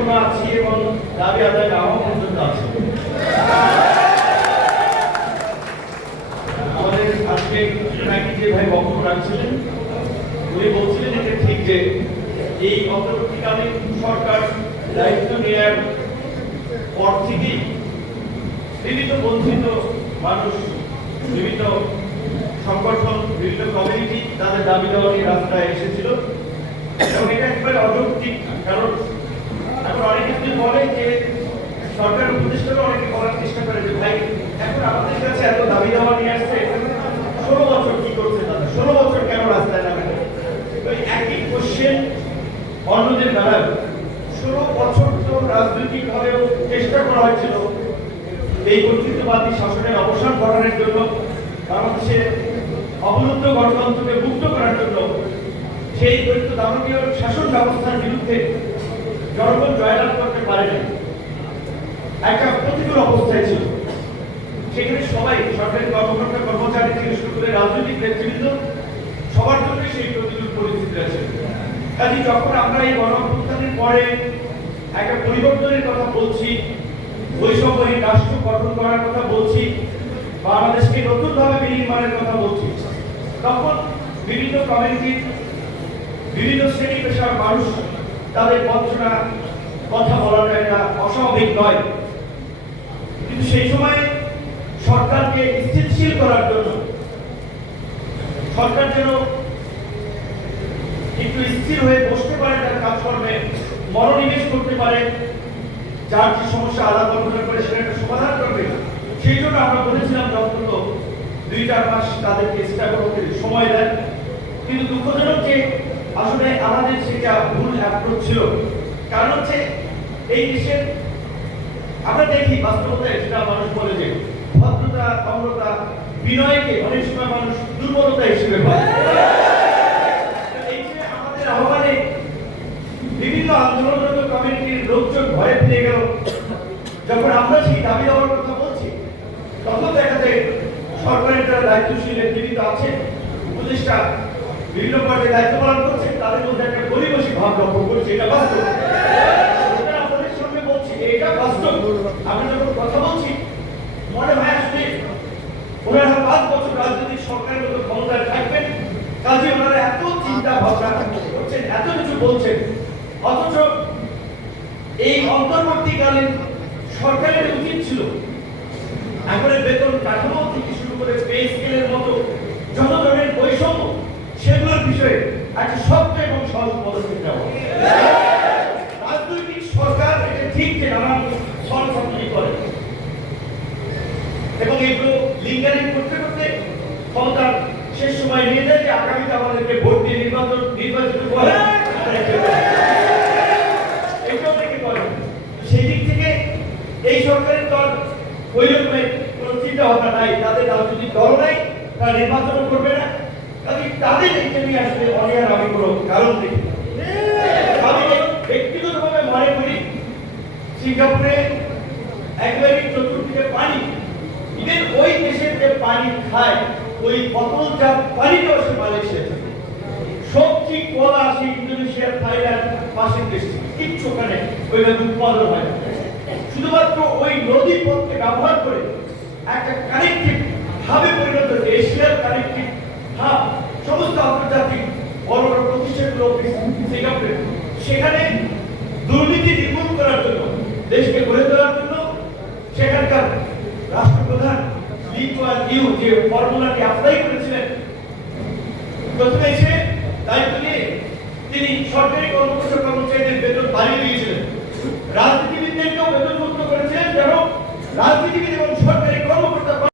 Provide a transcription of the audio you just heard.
এখনো আছি এবং দাবি আদায় নাও পর্যন্ত আছে। আমাদের আজকে যে ভাই বক্তব্য রাখছিলেন উনি বলছিলেন এটা ঠিক যে এই অন্তর্বর্তীকালীন সরকার দায়িত্ব নেওয়ার পর থেকেই বিভিন্ন বঞ্চিত মানুষ, বিভিন্ন সংগঠন, বিভিন্ন কমিউনিটি তাদের দাবি দেওয়া নিয়ে রাস্তায় এসেছিল এবং এটা একেবারে অযৌক্তিক। কারণ এখন অনেকে যদি বলে যে সরকার উপদেষ্টারা অনেকে বলার চেষ্টা করে যে ভাই এখন আমাদের কাছে এত দাবি দেওয়া নিয়ে আসছে, 16 বছর কি করছে তারা, 16 বছর কেন রাস্তায় নামে? ওই একই কোশ্চেন অন্যদের দ্বারা 16 বছর তো রাজনৈতিক ভাবেও চেষ্টা করা হয়েছিল এই কর্তৃত্ববাদী শাসনের অবসান ঘটানোর জন্য, বাংলাদেশের অবরুদ্ধ গণতন্ত্রকে মুক্ত করার জন্য, সেই দৈত্য দানবীয় শাসন ব্যবস্থার বিরুদ্ধে জনগণ জয়লাভ করতে পারেনি। একটা প্রতিকূল অবস্থায় ছিল, সেখানে সবাই সরকারি কর্মকর্তা কর্মচারী থেকে শুরু করে রাজনৈতিক নেতৃবৃন্দ সবার জন্য সেই প্রতিকূল পরিস্থিতি আছে। কাজে যখন আমরা এই গণঅভ্যুত্থানের পরে একটা পরিবর্তনের কথা বলছি, বৈষম্যহীন রাষ্ট্র গঠন করার কথা বলছি, বাংলাদেশকে নতুনভাবে বিনির্মাণের কথা বলছি, তখন বিভিন্ন কমিউনিটির বিভিন্ন শ্রেণী পেশার মানুষ তাদের বঞ্চনা কথা বলাটা এটা অস্বাভাবিক নয়। কিন্তু সেই সময় সরকারকে স্থিতিশীল করার জন্য, সরকার যেন একটু স্থির হয়ে বসতে পারে, তার কাজকর্মে মনোনিবেশ করতে পারে, যার যে সমস্যা আলাদা আলোচনা করে সেটা সমাধান করবে, সেই জন্য আমরা বলেছিলাম অন্তত 2-4 মাস তাদেরকে করতে সময় দেন। কিন্তু দুঃখজনক যে আসলে আমাদের সেটা ভুল অ্যাপ্রোচ ছিল। কারণ হচ্ছে এই দেশের আমরা দেখি বাস্তবতায় যেটা মানুষ বলে যে ভদ্রতা, নম্রতা, বিনয়কে অনেক সময় মানুষ দুর্বলতা হিসেবে পায়। এই যে আমাদের আহ্বানে বিভিন্ন আন্দোলনরত কমিউনিটির লোকজন ভয়ে ফিরে গেল, যখন আমরা সেই দাবি দেওয়ার কথা বলছি তখন দেখা যায় সরকারের যারা দায়িত্বশীল জীবিত আছেন, উপদেষ্টা বিভিন্ন পর্যায়ে দায়িত্ব পালন করছে, তাদের মধ্যে একটা গরিবসী ভাব লক্ষ্য করছে। এটা বাস্তব, আপনাদের সামনে বলছি এটা বাস্তব। আমরা যখন কথা বলছি মনে হয় আসলে ওনারা 5 বছর রাজনৈতিক সরকারের মতো ক্ষমতায় থাকবেন, কাজে ওনারা এত চিন্তা ভাবনা করছেন, এত কিছু বলছেন, অথচ এই অন্তর্বর্তীকালীন সরকারের উচিত ছিল এখন বেতন কাঠামো থেকে শুরু করে পে স্কেলের মতো যত ধরনের বৈষম্য সেগুলোর বিষয়ে একটা শক্ত এবং সহজ পদক্ষেপ নেওয়া। রাজনৈতিক সরকার এটা ঠিক যে নানান সরকারি করে এবং এগুলো লিঙ্গারিং করতে করতে ক্ষমতার শেষ সময় নিয়ে যায় যে আগামীতে আমাদেরকে ভোট দিয়ে নির্বাচিত করে। সেই দিক থেকে এই সরকারের দল ওই রকমের কোনো চিন্তা ভাবনা নাই, তাদের রাজনৈতিক দল নাই, তারা নির্বাচন করবে না, তাদের এইটা নিয়ে আসলে অনিয়ার আমি কোনো কারণ দেখি। আমি ব্যক্তিগতভাবে মনে করি সিঙ্গাপুরে একবারে চতুর্দিকে পানি, ইভেন ওই দেশের যে পানি খায় ওই বোতলজাত পানিটাও সে মালয়েশিয়া থেকে, সবজি কলা আসে ইন্দোনেশিয়া, থাইল্যান্ড পাশের দেশ থেকে, কিচ্ছু ওখানে ওইভাবে উৎপাদন হয় না। শুধুমাত্র ওই নদী পথকে ব্যবহার করে একটা কানেক্টিভ হাবে পরিণত হয়েছে, এশিয়ার কানেক্টিভ হাব। সমস্ত আন্তর্জাতিক বড় বড় প্রতিষ্ঠানগুলো সিঙ্গাপুরে, সেখানে দুর্নীতি নির্মূল করার জন্য, দেশকে গড়ে তোলার জন্য সেখানকার রাষ্ট্রপ্রধান লি কুয়ান ইউ যে ফর্মুলাটি অ্যাপ্লাই করেছিলেন, প্রথমে এসে দায়িত্ব নিয়ে তিনি সরকারি কর্মকর্তা কর্মচারীদের বেতন বাড়িয়ে দিয়েছেন।